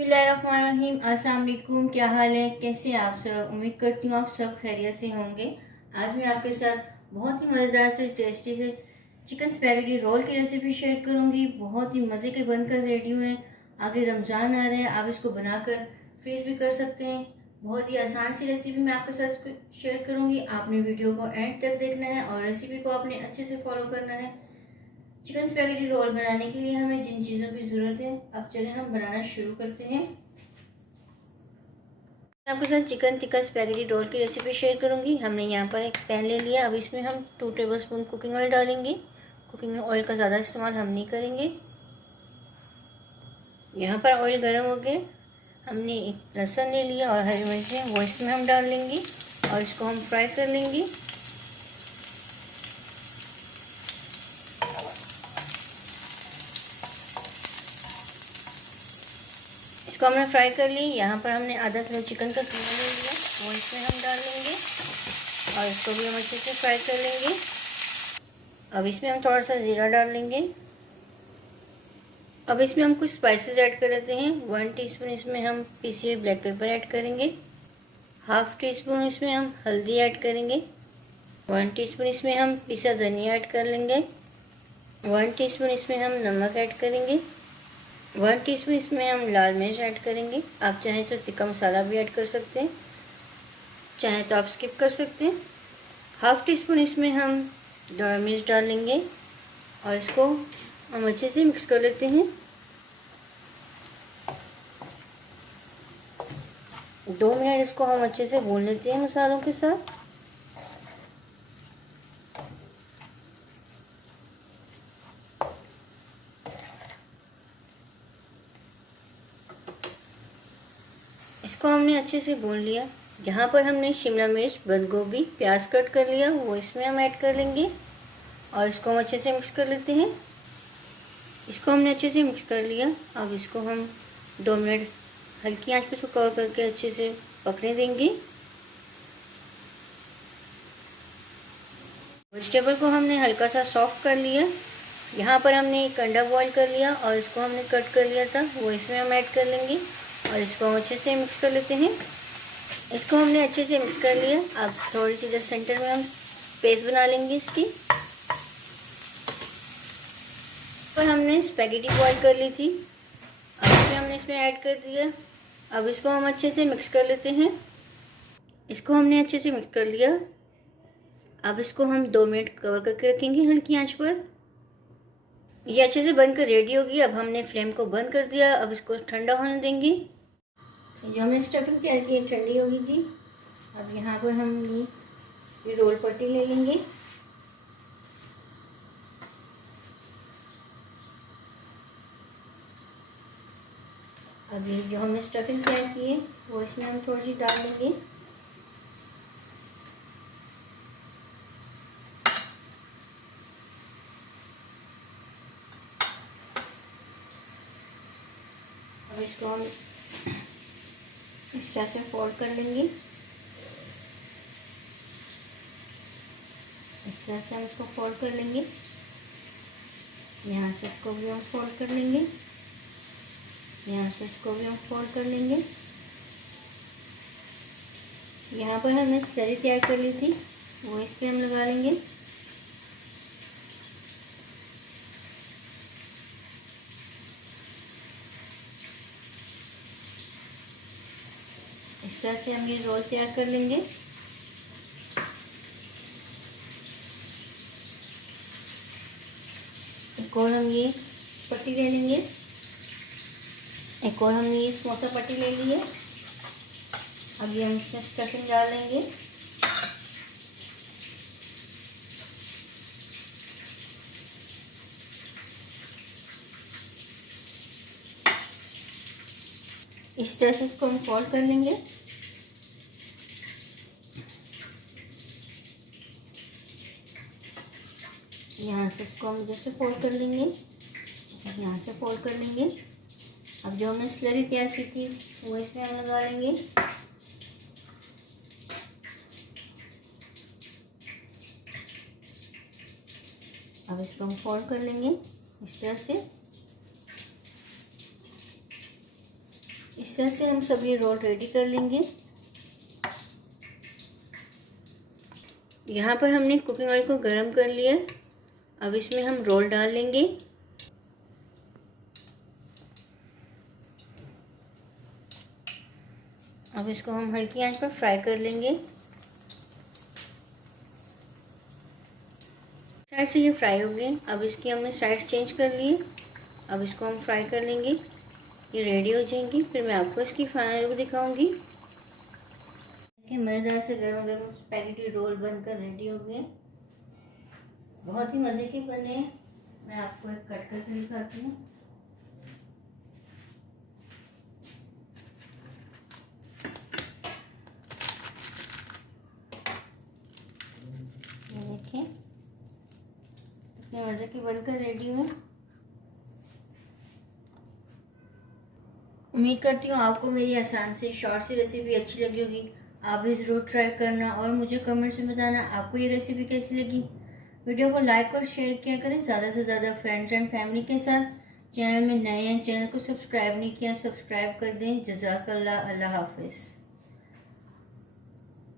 बिस्मिल्लाहिर्रहमानिर्रहीम। अस्सलाम वालेकुम। क्या हाल है, कैसे आप सब? उम्मीद करती हूँ आप सब खैरियत से होंगे। आज मैं आपके साथ बहुत ही मज़ेदार से टेस्टी से चिकन स्पैगेटी रोल की रेसिपी शेयर करूँगी। बहुत ही मज़े के बनकर रेडी हुए हैं। आगे रमज़ान आ रहे हैं, आप इसको बनाकर फ्रीज भी कर सकते हैं। बहुत ही आसान सी रेसिपी मैं आपके साथ शेयर करूँगी। आपने वीडियो को एंड तक देखना है और रेसिपी को आपने अच्छे से फॉलो करना है। चिकन स्पैगेटी रोल बनाने के लिए हमें जिन चीज़ों की ज़रूरत है, अब चलें हम बनाना शुरू करते हैं। मैं आपके साथ चिकन टिक्का स्पैगेटी रोल की रेसिपी शेयर करूंगी। हमने यहाँ पर एक पैन ले लिया। अब इसमें हम 2 टेबलस्पून कुकिंग ऑयल डालेंगे। कुकिंग ऑयल का ज़्यादा इस्तेमाल हम नहीं करेंगे। यहाँ पर ऑयल गर्म हो गए। हमने एक लहसुन ले लिया और हरी मिर्चें, वो इसमें हम डाल लेंगे और इसको हम फ्राई कर लेंगे। इसको हमने फ्राई कर ली। यहाँ पर हमने आधा किलो चिकन का कीमा ले लिया, वो इसमें हम डाल लेंगे और इसको भी हम अच्छे से फ्राई कर लेंगे। अब इसमें हम थोड़ा सा ज़ीरा डाल लेंगे। अब इसमें हम कुछ स्पाइसेस ऐड कर लेते हैं। 1 टीस्पून इसमें हम पीसे हुए ब्लैक पेपर ऐड करेंगे। हाफ टी स्पून इसमें हम हल्दी ऐड करेंगे। 1 टीस्पून इसमें हम पिसा धनिया ऐड कर लेंगे। 1 टीस्पून इसमें हम नमक ऐड करेंगे। 1 टीस्पून इसमें हम लाल मिर्च ऐड करेंगे। आप चाहें तो तिक्का मसाला भी ऐड कर सकते हैं, चाहें तो आप स्किप कर सकते हैं। हाफ टी स्पून इसमें हम दड़ा मिर्च डाल लेंगे और इसको हम अच्छे से मिक्स कर लेते हैं। 2 मिनट इसको हम अच्छे से भून लेते हैं मसालों के साथ। इसको हमने अच्छे से भून लिया। यहाँ पर हमने शिमला मिर्च, बंद गोभी, प्याज कट कर लिया, वो इसमें हम ऐड कर लेंगे और इसको हम अच्छे से मिक्स कर लेते हैं। इसको हमने अच्छे से मिक्स कर लिया। अब इसको हम 2 मिनट हल्की आंच पे इसको कवर करके अच्छे से पकने देंगे। वेजिटेबल को हमने हल्का सा सॉफ्ट कर लिया। यहाँ पर हमने एक अंडा बॉईल कर लिया और इसको हमने कट कर लिया था, वो इसमें हम ऐड कर लेंगे और इसको हम अच्छे से मिक्स कर लेते हैं। इसको हमने अच्छे से मिक्स कर लिया। अब थोड़ी सी इधर सेंटर में हम पेस्ट बना लेंगे इसकी। पर हमने स्पैगेटी बॉईल कर ली थी, अब इसमें हमने इसमें ऐड कर दिया। अब इसको हम अच्छे से मिक्स कर लेते हैं। इसको हमने अच्छे से मिक्स कर लिया। अब इसको हम 2 मिनट कवर करके रखेंगे हल्की आंच पर। ये अच्छे से बनकर रेडी होगी। अब हमने फ्लेम को बंद कर दिया। अब इसको ठंडा होने देंगे। जो हमने स्टफिंग तैयार की ठंडी होगी थी। अब यहाँ पर हम ये रोल पट्टी ले लेंगे। अब ये जो हमने स्टफिंग तैयार की है वो इसमें हम थोड़ी सी डाल लेंगे। अब इसको हम इस तरह से फोल्ड कर लेंगे। इस तरह से हम इसको फोल्ड कर लेंगे। यहाँ से इसको भी हम फोल्ड कर लेंगे। यहाँ से इसको भी हम फोल्ड कर लेंगे। यहाँ पर हमने स्लरी तैयार कर ली थी, वो इस पर हम लगा लेंगे। इस तरह से हम ये रोल तैयार कर लेंगे। एक और हम ये पट्टी ले लेंगे। एक और हमने ये समोसा पट्टी ले ली है। अब ये हम इसमें स्टफिंग डाल लेंगे। इस तरह से इसको हम फोल्ड कर लेंगे। यहाँ से इसको हम जैसे फोल्ड कर लेंगे, यहाँ से फोल्ड कर लेंगे। अब जो हमने स्लरी तैयार की थी वो इसमें हम लगा लेंगे। अब इसको हम फोल्ड कर लेंगे इस तरह से। इस तरह से हम सब ये रोल रेडी कर लेंगे। यहाँ पर हमने कुकिंग ऑयल को गरम कर लिया। अब इसमें हम रोल डाल लेंगे। अब इसको हम हल्की आंच पर फ्राई कर लेंगे। साइड से ये फ्राई हो गए। अब इसकी हमने साइड्स चेंज कर लिए। अब इसको हम फ्राई कर लेंगे। ये रेडी हो जाएंगी, फिर मैं आपको इसकी फाइनल लुक दिखाऊंगी। मज़ेदार से गर्म गर्म स्पैगेटी रोल बनकर रेडी हो गए। बहुत ही मज़े के बने हैं। मैं आपको एक कट करके दिखाती हूँ। ये देखिए कितने मज़े के बनकर रेडी हुए। उम्मीद करती हूँ आपको मेरी आसान से शॉर्ट सी रेसिपी अच्छी लगी होगी। आप भी ज़रूर ट्राई करना और मुझे कमेंट्स में बताना आपको ये रेसिपी कैसी लगी। वीडियो को लाइक और शेयर किया करें ज़्यादा से ज़्यादा फ्रेंड्स एंड फैमिली के साथ। चैनल में नए हैं, चैनल को सब्सक्राइब नहीं किया, सब्सक्राइब कर दें। जज़ाकल्लाह, अल्लाह हाफिज़।